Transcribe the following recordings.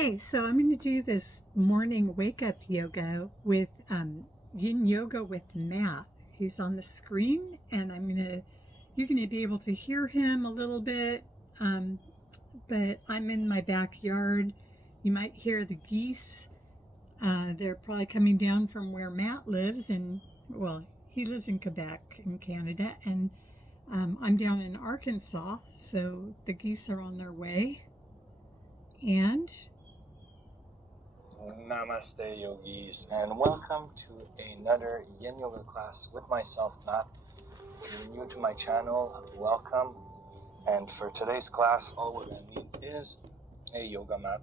Hey, so I'm going to do this morning wake up yoga with Yin Yoga with Matt. He's on the screen, and you're going to be able to hear him a little bit. But I'm in my backyard. You might hear the geese. They're probably coming down from where Matt lives, and well, he lives in Quebec in Canada, and I'm down in Arkansas, so the geese are on their way. And Namaste, yogis, and welcome to another Yin Yoga class with myself, Matt. If you're new to my channel, welcome. And for today's class, all we're going to need is a yoga mat.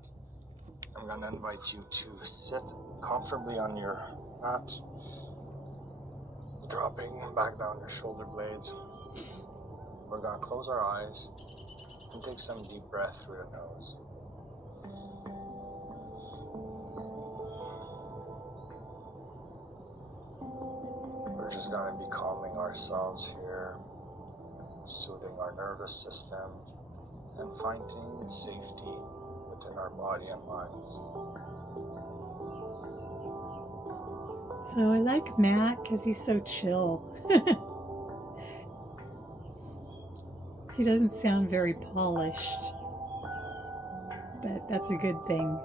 I'm going to invite you to sit comfortably on your mat, dropping back down your shoulder blades. We're going to close our eyes and take some deep breath through the nose. We're just going to be calming ourselves here, soothing our nervous system, and finding safety within our body and minds. so I like Matt because he's so chill. He doesn't sound very polished, but that's a good thing.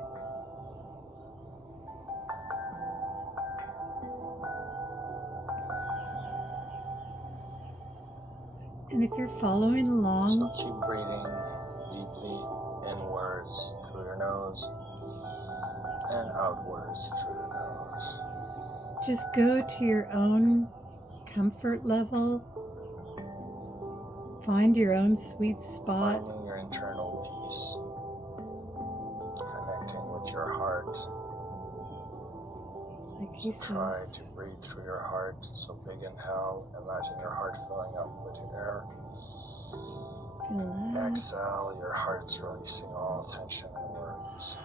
And if you're following along, So keep breathing deeply inwards through your nose and outwards through the nose. just go to your own comfort level. Find your own sweet spot. Finding your internal peace, connecting with your heart. Like he Try says. to breathe through your heart. So big inhale, imagine your heart filling up with air. Feel that. Exhale, your heart's releasing all tension and worries.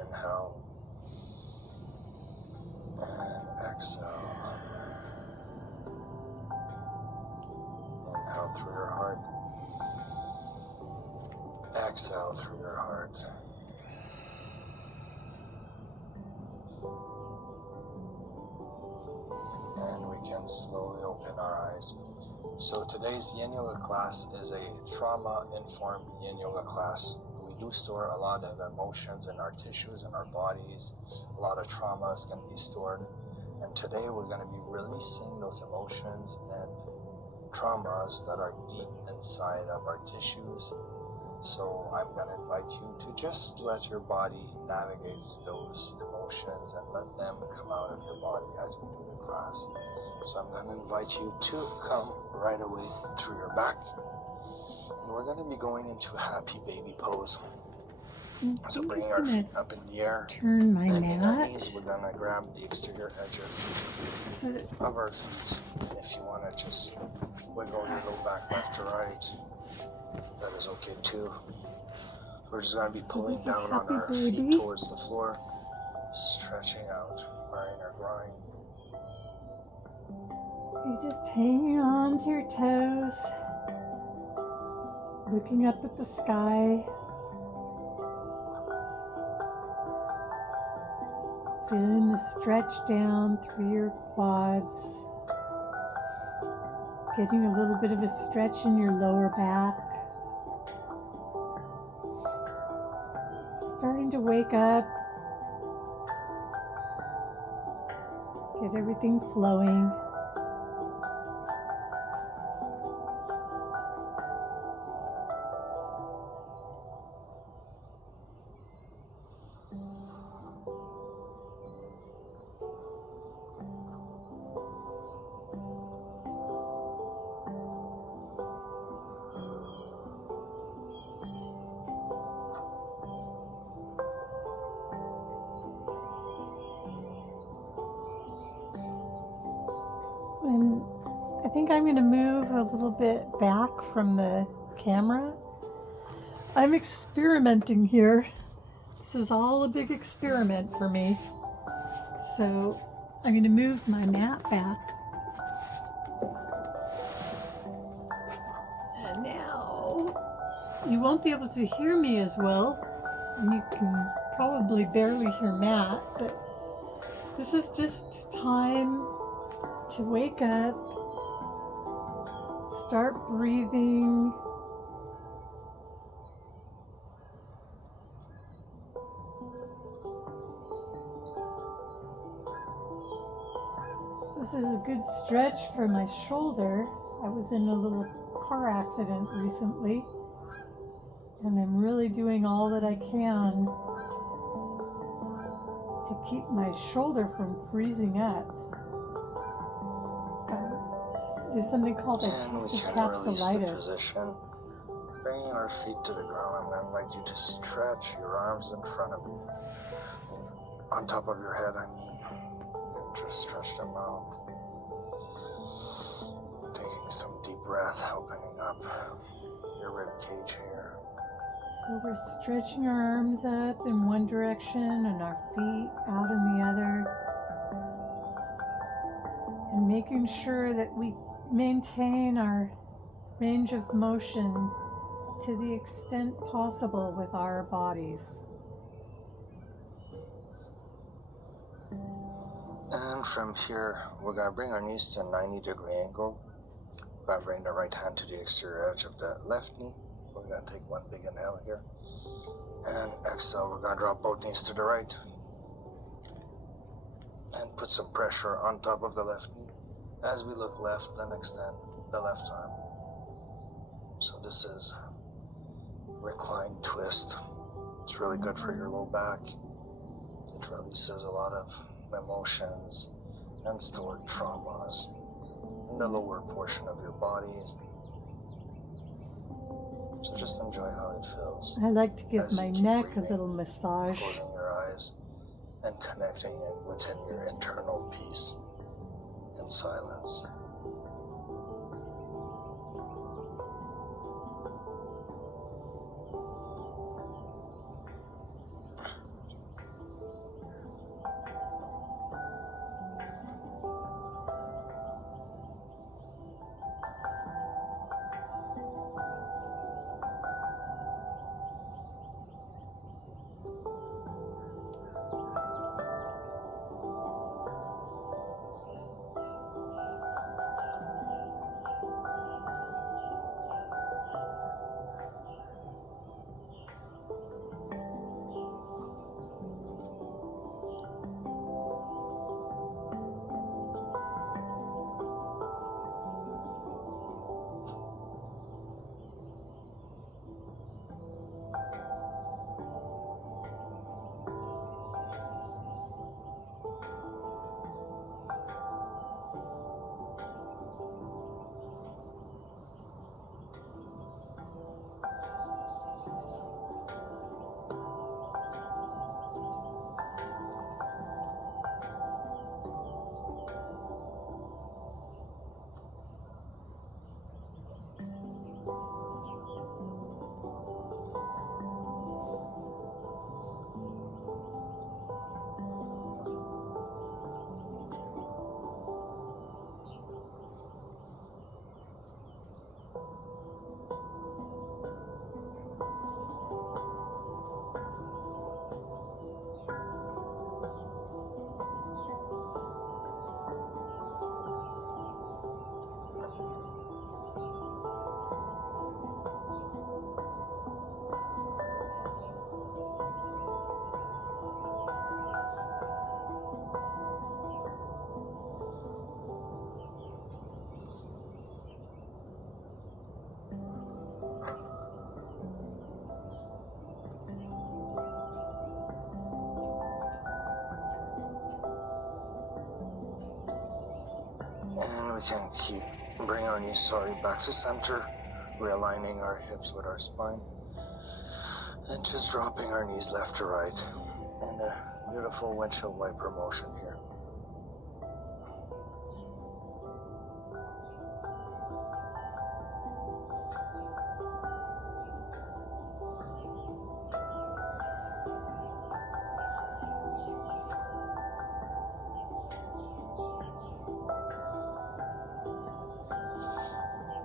Inhale. And exhale. Inhale through your heart. Exhale through your heart. And we can slowly open our eyes. So today's Yin Yoga class is a trauma-informed Yin Yoga class. We do store a lot of emotions in our tissues and our bodies. A lot of traumas can be stored. And today we're going to be releasing those emotions and traumas that are deep inside of our tissues. So I'm going to invite you to just let your body navigate those emotions and let them come out of your body as we do the class. So I'm going to invite you to come right away through your back. And we're going to be going into happy baby pose. So bringing our feet up in the air. Turn my And in our mat. knees, we're going to grab the exterior edges So that of our feet. And if you want to just wiggle your low back left to right, that is okay too. We're just going to be pulling this is down on happy our baby. feet towards the floor, stretching out our inner groin. you're just hanging on to your toes, looking up at the sky, feeling the stretch down through your quads, getting a little bit of a stretch in your lower back, starting to wake up, get everything flowing. And I think I'm going to move a little bit back from the camera. I'm experimenting here. This is all a big experiment for me. So I'm going to move my mat back. And now you you won't be able to hear me as well, and you can probably barely hear Matt, but this is just time to wake up, start breathing. This is a good stretch for my shoulder. I was in a little car accident recently, and I'm really doing all that I can to keep my shoulder from freezing up. There's something called And we adhesive can release the capsulitis. position, bringing our feet to the ground, and then like you to stretch your arms in front of you, on top of your head, I mean. Just stretch them out. Taking some deep breath, opening up your rib cage here. So we're stretching our arms up in one direction and our feet out in the other. And making sure that we maintain our range of motion to the extent possible with our bodies. And from here, we're going to bring our knees to a 90-degree angle. We're going to bring the right hand to the exterior edge of the left knee. We're going to take one big inhale here. And exhale, we're going to drop both knees to the right. And put some pressure on top of the left knee. As we look left, then extend the left arm. So this is recline twist. It's really good for your low back. It releases a lot of emotions and stored traumas in the lower portion of your body. So just enjoy how it feels. I like to give As you my keep neck a breathing, little massage. Closing your eyes and connecting it within your internal peace and silence. We can keep bring our knees back to center, realigning our hips with our spine, and just dropping our knees left to right in a beautiful windshield wiper motion here.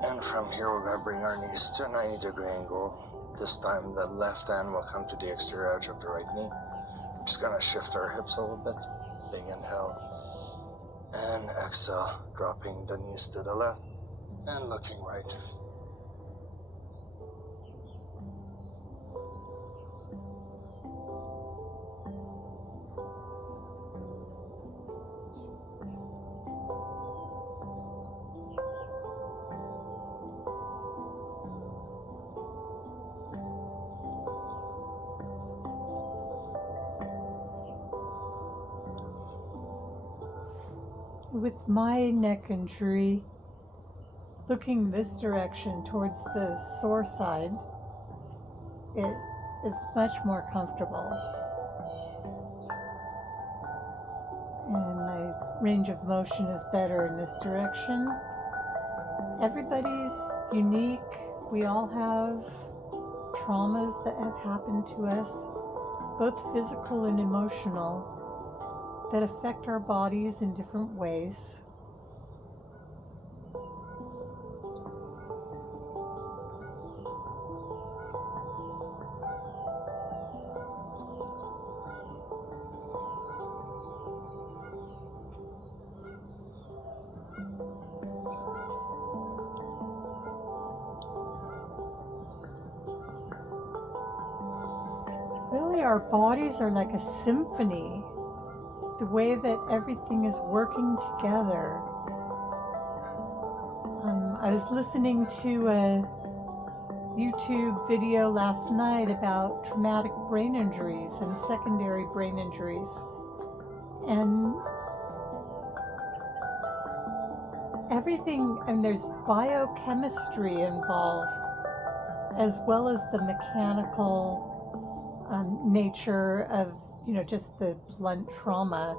And from here, we're going to bring our knees to a 90-degree angle, This time the left hand will come to the exterior edge of the right knee. Just gonna shift our hips a little bit. Big inhale. And exhale, dropping the knees to the left and looking right. With my neck injury, looking this direction towards the sore side, it is much more comfortable. And my range of motion is better in this direction. Everybody's unique. We all have traumas that have happened to us, both physical and emotional, that affect our bodies in different ways. Really, our bodies are like a symphony. The way that everything is working together. I was listening to a YouTube video last night about traumatic brain injuries and secondary brain injuries. And everything, and there's biochemistry involved, as well as the mechanical nature of just the blunt trauma.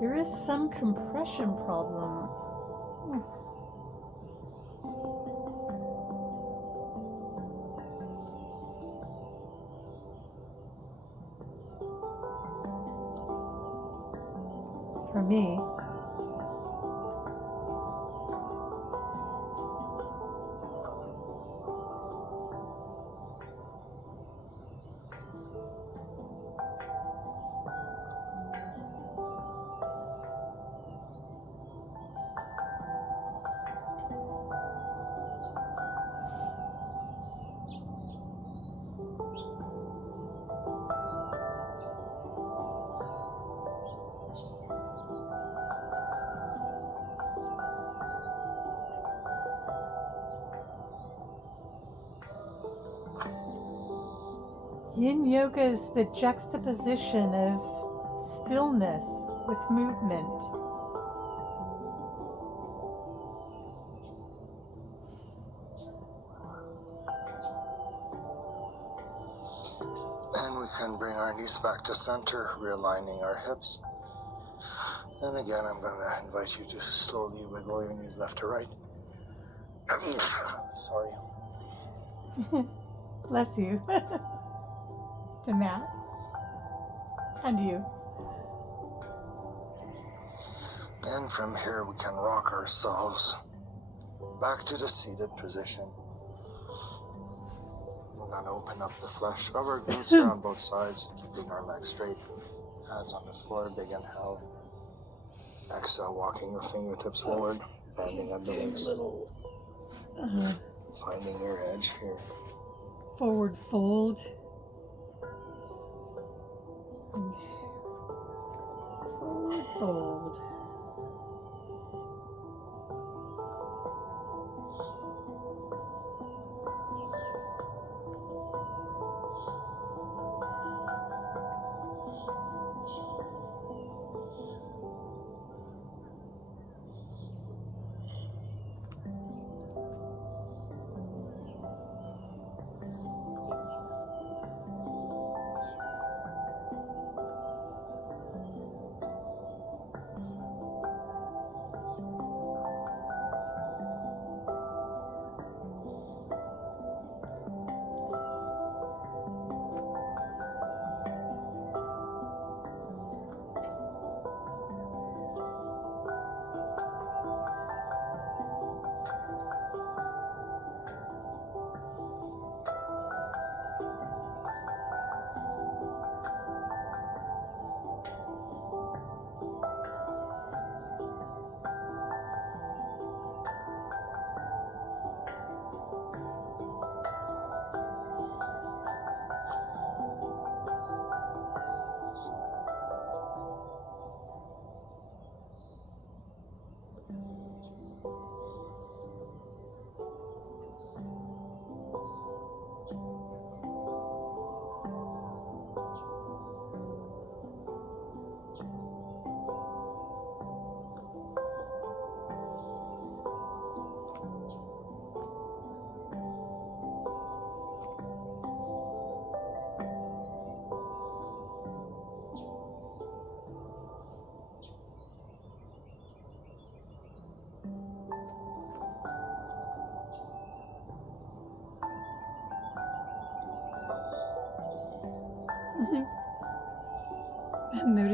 There is some compression problem. For me. Yin Yoga is the juxtaposition of stillness with movement. And we can bring our knees back to center, realigning our hips. And again, I'm going to invite you to slowly wiggle your knees left to right. Sorry. Bless you. To Matt. And you. And from here we can rock ourselves back to the seated position. We're going to open up the flesh of our glutes here on both sides, keeping our legs straight. Hands on the floor, big inhale. Exhale, walking your fingertips forward, bending at the waist. Finding your edge here. Forward fold. Forward fold.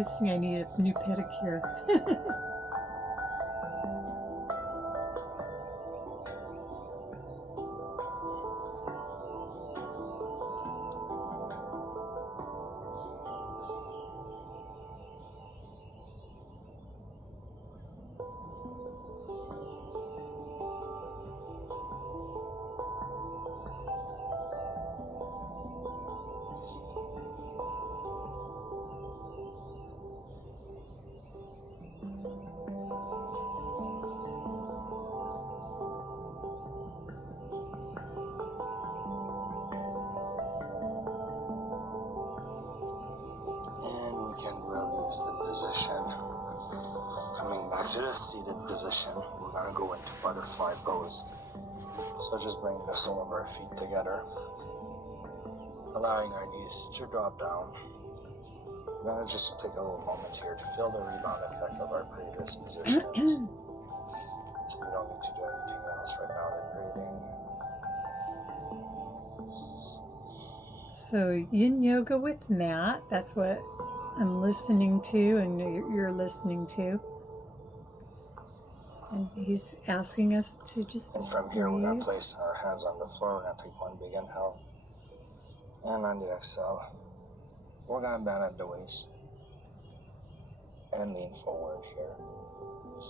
dancing. I need a new pedicure. Position. Coming back to the seated position, we're going to go into butterfly pose. So just bring the sole of our feet together, allowing our knees to drop down. We're going to just take a little moment here to feel the rebound effect of our previous positions. So we don't need to do anything else right now than breathing. So Yin Yoga with Matt, that's what I'm listening to and you're listening to. And he's asking us to just And from here we're going to place our hands on the floor. We're going to take one big inhale. And on the exhale, we're going to bend at the waist. And lean forward here.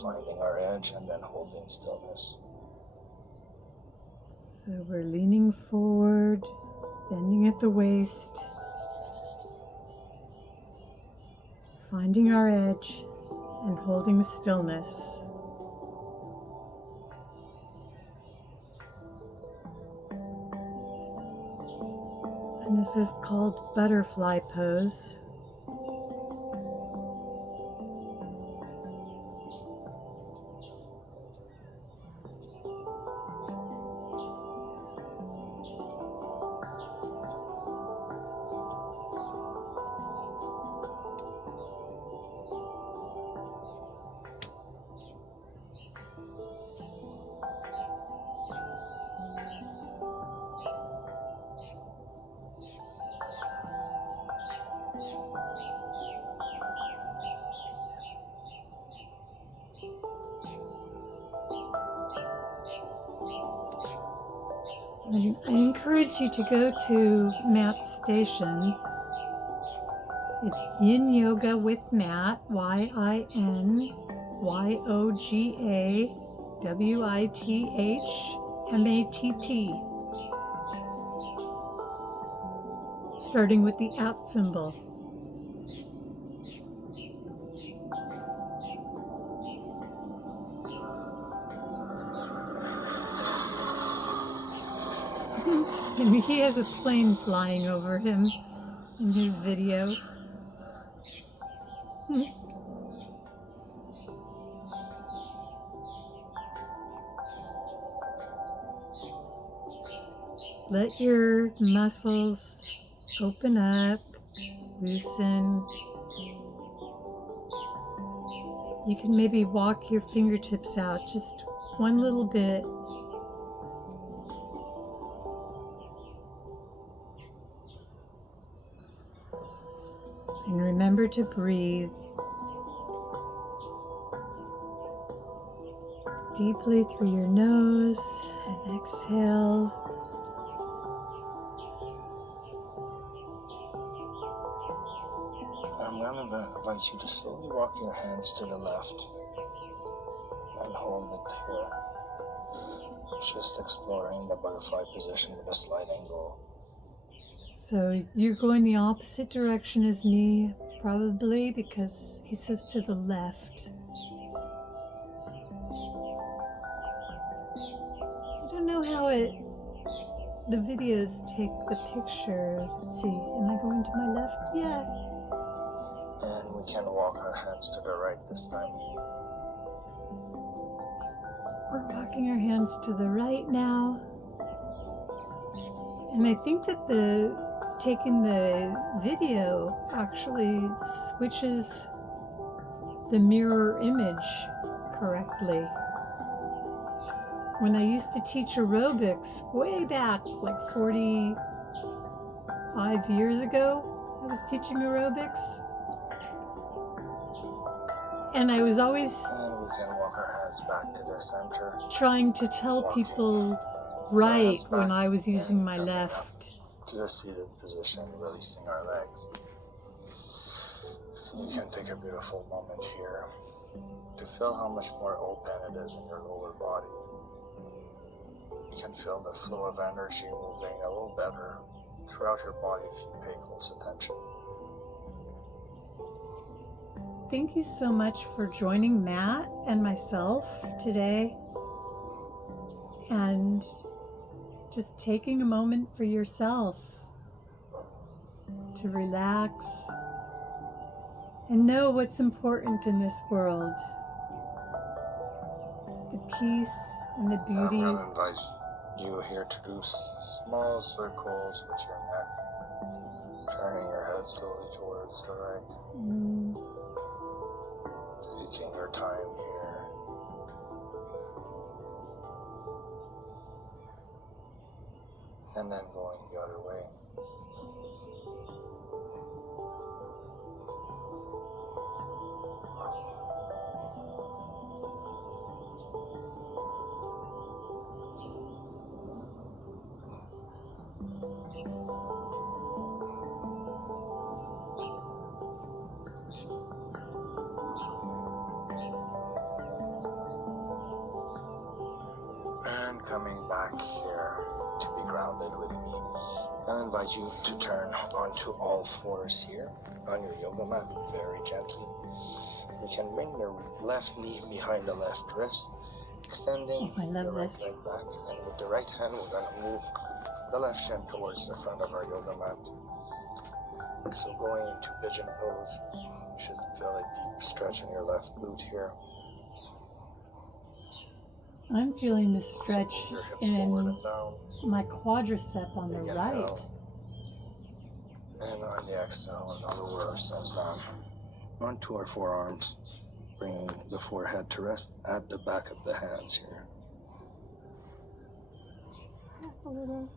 Finding our edge and then holding stillness. So we're leaning forward, bending at the waist. Finding our edge and holding stillness. And this is called butterfly pose. I encourage you to go to Matt's station. It's Yin Yoga with Matt, YinYogawithMatt, starting with the @ symbol. And he has a plane flying over him in his video. Let your muscles open up, loosen. You can maybe walk your fingertips out just one little bit. And remember to breathe deeply through your nose and exhale. I'm going to invite you to slowly walk your hands to the left and hold it here. Just exploring the butterfly position with a slight angle. So you're going the opposite direction as me, probably, because he says to the left. I don't know how the videos take the picture. Let's see, am I going to my left? Yeah. And we can walk our hands to the right this time. We're walking our hands to the right now. And I think that taking the video actually switches the mirror image correctly. When I used to teach aerobics way back, like 45 years ago, I was teaching aerobics. And I was always And we can walk our hands back to the center. trying to tell people right when I was using my left. To the seated position, releasing our legs. You can take a beautiful moment here to feel how much more open it is in your lower body. You can feel the flow of energy moving a little better throughout your body if you pay close attention. Thank you so much for joining Matt and myself today, and just taking a moment for yourself to relax and know what's important in this world. The peace and the beauty. I'm going to invite you here to do small circles with your neck, turning your head slowly towards the right. Taking your time here. And then going the other way. And coming back here to be grounded with me. I invite you to turn onto all fours here on your yoga mat very gently. You can bring the left knee behind the left wrist, extending the right leg back. And with the right hand, we're going to move the left shin towards the front of our yoga mat. So going into pigeon pose, you should feel a deep stretch in your left glute here. I'm feeling the stretch So move your hips in forward and down. my quadricep on the Big right. inhale. And on the exhale, and lower ourselves down onto our forearms, bringing the forehead to rest at the back of the hands here. A little.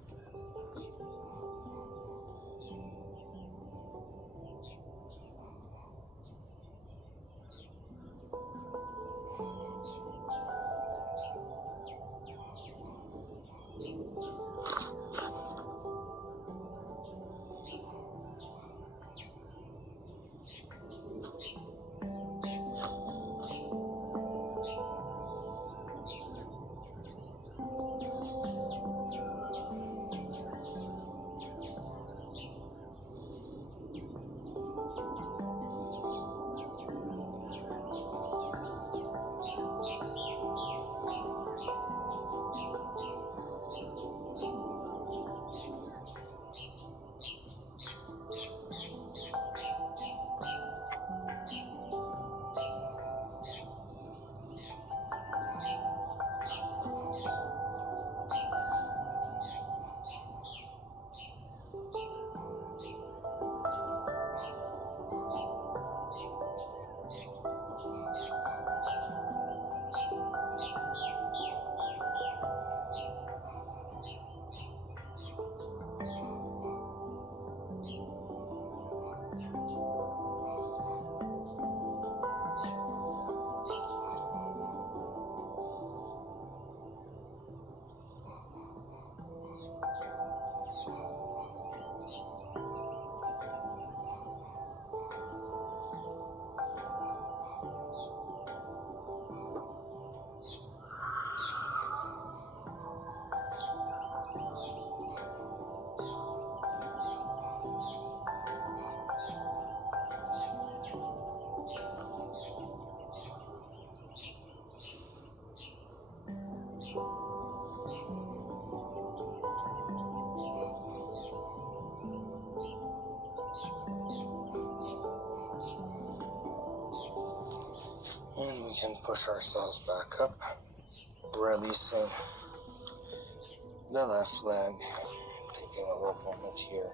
Can push ourselves back up, releasing the left leg, taking a little moment here.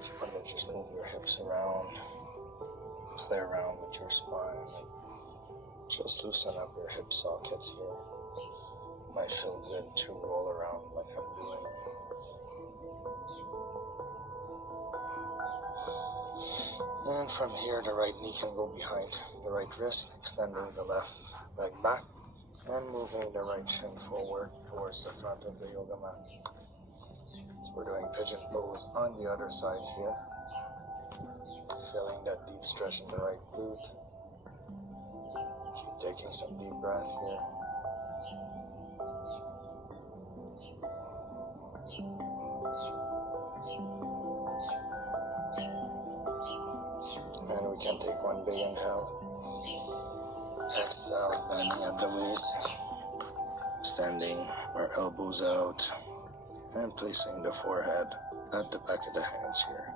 If you want to just move your hips around, play around with your spine, and just loosen up your hip socket here. Might feel good to roll around like I'm doing. And And from here, the right knee can go behind the right wrist, extending the left leg back and moving the right shin forward towards the front of the yoga mat. So we're doing pigeon pose on the other side here. Feeling that deep stretch in the right glute. Keep taking some deep breath here. And we can take one big inhale. Exhale, bending at the waist. Standing our elbows out. And placing the forehead at the back of the hands here.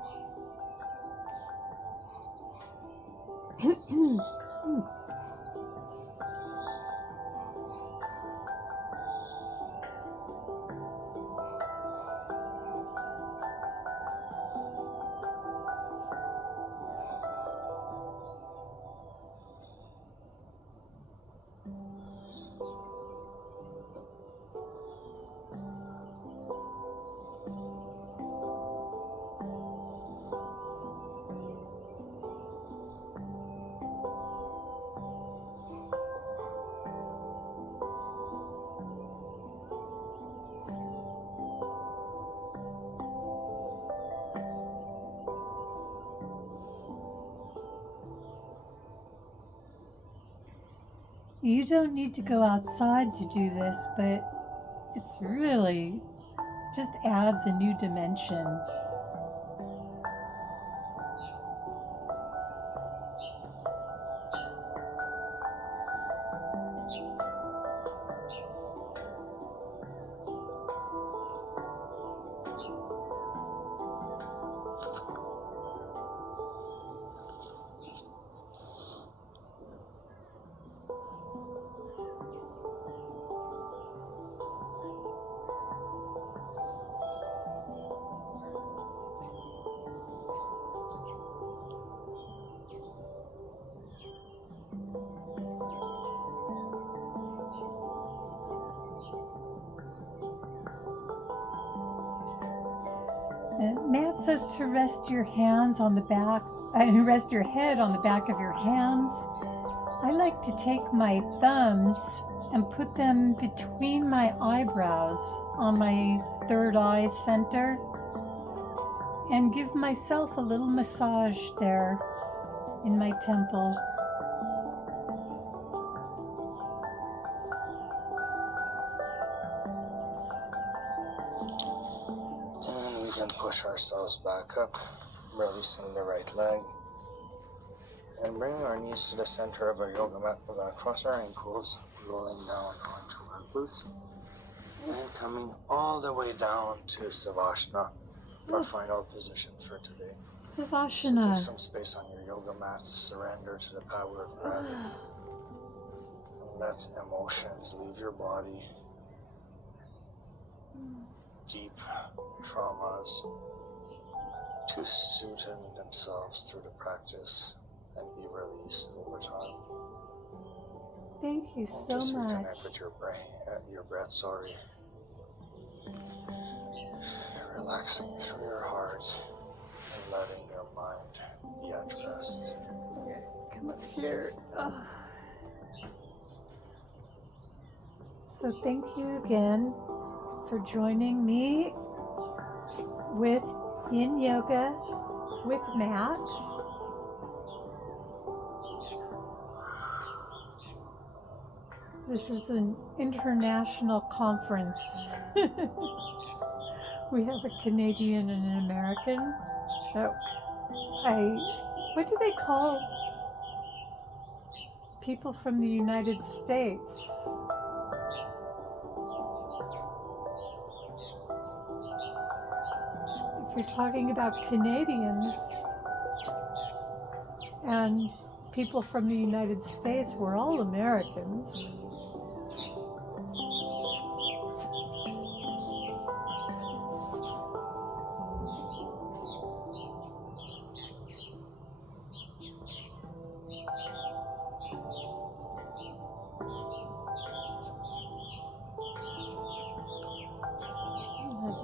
You don't need to go outside to do this, but it's really just adds a new dimension. Matt says to rest your hands on the back, rest your head on the back of your hands. I like to take my thumbs and put them between my eyebrows on my third eye center and give myself a little massage there in my temple. Push ourselves back up, releasing the right leg, and bringing our knees to the center of our yoga mat. We're going to cross our ankles, rolling down onto our glutes, and coming all the way down to Savasana, our final position for today. Savasana. So take some space on your yoga mat, surrender to the power of gravity, and let emotions leave your body. Deep traumas to sooten themselves through the practice and be released over time. Thank you so Just much. reconnect with your brain, your breath. Relaxing through your heart and letting your mind be at rest. Come up here. Oh. So thank you again for joining me with Yin Yoga with Matt. This is an international conference. We have a Canadian and an American. What do they call people from the United States? If you're talking about Canadians and people from the United States, we're all Americans.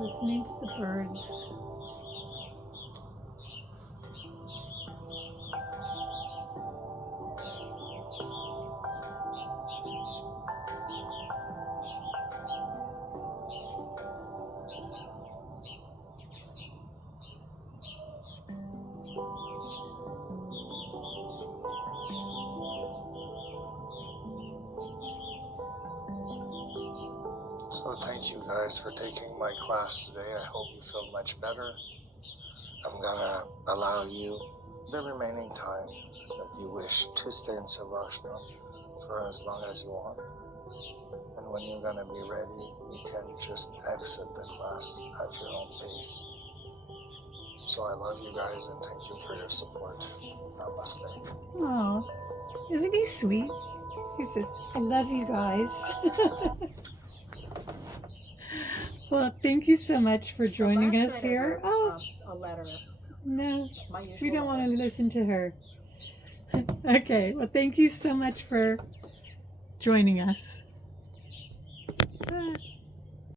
Listening to the birds. So thank you guys for taking my class today. I hope you feel much better. I'm gonna allow you the remaining time that you wish to stay in Savashna for as long as you want. And when you're gonna be ready, you can just exit the class at your own pace. So I love you guys and thank you for your support. Namaste. Oh, isn't he sweet? He says, I love you guys. Well, thank you so much for joining us here. Oh, a letter. no, My usual we don't want letter. to listen to her. Okay, well, thank you so much for joining us.